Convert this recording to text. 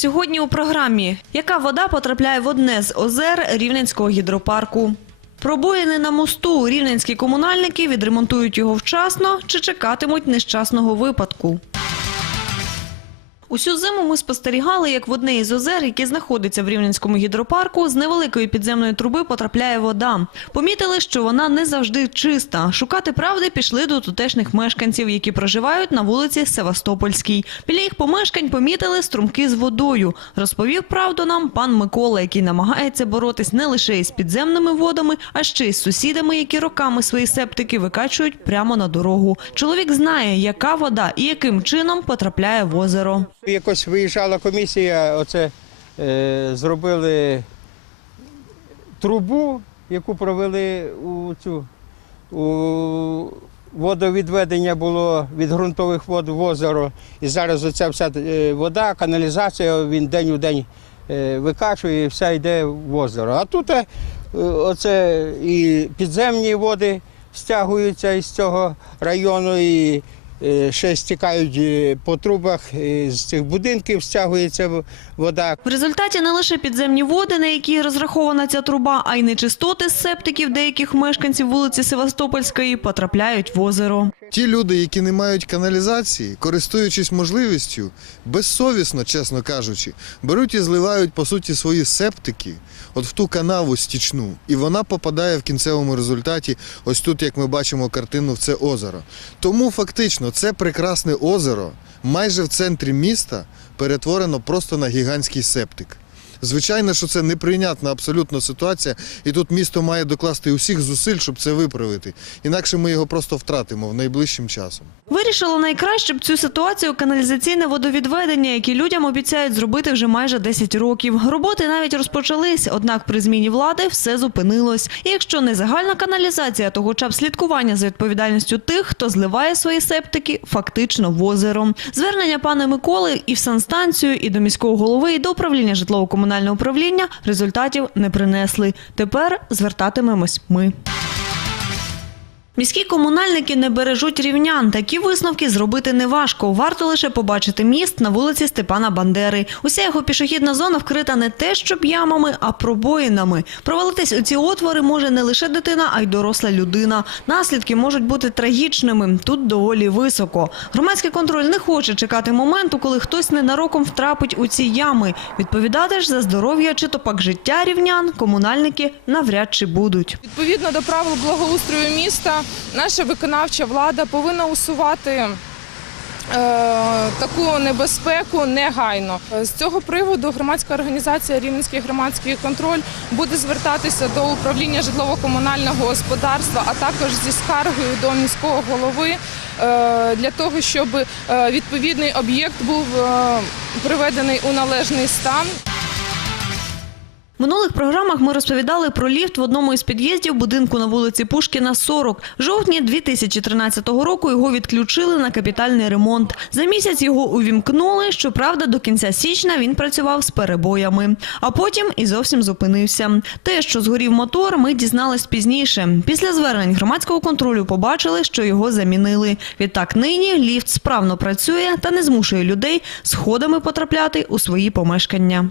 Сьогодні у програмі яка вода потрапляє в одне з озер Рівненського гідропарку. Пробоїни на мосту рівненські комунальники відремонтують його вчасно чи чекатимуть нещасного випадку. Усю зиму ми спостерігали, як в одне із озер, яке знаходиться в Рівненському гідропарку, з невеликої підземної труби потрапляє вода. Помітили, що вона не завжди чиста. Шукати правди пішли до тутешніх мешканців, які проживають на вулиці Севастопольській. Біля їх помешкань помітили струмки з водою. Розповів правду нам пан Микола, який намагається боротись не лише із підземними водами, а ще й з сусідами, які роками свої септики викачують прямо на дорогу. Чоловік знає, яка вода і яким чином потрапляє в озеро. Якось виїжджала комісія, оце е, зробили трубу, яку провели у цю у водовідведення було від ґрунтових вод в озеро. І зараз оця вся е, вода, каналізація, він день у день е, викачує і все йде в озеро. А тут е, оце і підземні води стягуються із цього району. і Ще стікають е, по трубах е, з цих будинків, стягується вода. В результаті не лише підземні води, на які розрахована ця труба, а й нечистоти з септиків деяких мешканців вулиці Севастопольської потрапляють в озеро. Ті люди, які не мають каналізації, користуючись можливістю, безсовісно, чесно кажучи, беруть і зливають по суті свої септики от в ту канаву стічну, і вона попадає в кінцевому результаті. Ось тут, як ми бачимо картину, в це озеро. Тому фактично це прекрасне озеро майже в центрі міста перетворено просто на гігантський септик. Звичайно, що це неприйнятна абсолютно ситуація, і тут місто має докласти усіх зусиль, щоб це виправити. Інакше ми його просто втратимо в найближчим часом. Вирішило найкраще б цю ситуацію каналізаційне водовідведення, які людям обіцяють зробити вже майже 10 років. Роботи навіть розпочались, однак при зміні влади все зупинилось. І якщо не загальна каналізація, то хоча б слідкування за відповідальністю тих, хто зливає свої септики фактично в озеро. Звернення пана Миколи і в санстанцію, і до міського голови, і до управління житлово-комунального управління результатів не принесли. Тепер звертатимемось ми. Міські комунальники не бережуть рівнян. Такі висновки зробити неважко. Варто лише побачити міст на вулиці Степана Бандери. Уся його пішохідна зона вкрита не те, щоб ямами, а пробоїнами. Провалитись у ці отвори може не лише дитина, а й доросла людина. Наслідки можуть бути трагічними. Тут доволі високо. Громадський контроль не хоче чекати моменту, коли хтось ненароком втрапить у ці ями. Відповідати ж за здоров'я чи то пак життя рівнян комунальники навряд чи будуть. Відповідно до правил благоустрою міста, наша виконавча влада повинна усувати е, таку небезпеку негайно. З цього приводу громадська організація Рівненський громадський контроль буде звертатися до управління житлово-комунального господарства, а також зі скаргою до міського голови е, для того, щоб е, відповідний об'єкт був приведений у належний стан. Минулих програмах ми розповідали про ліфт в одному із під'їздів будинку на вулиці Пушкіна 40. В жовтні 2013 року його відключили на капітальний ремонт. За місяць його увімкнули. Щоправда, до кінця січня він працював з перебоями, а потім і зовсім зупинився. Те, що згорів мотор, ми дізнались пізніше. Після звернень громадського контролю побачили, що його замінили. Відтак нині ліфт справно працює та не змушує людей сходами потрапляти у свої помешкання.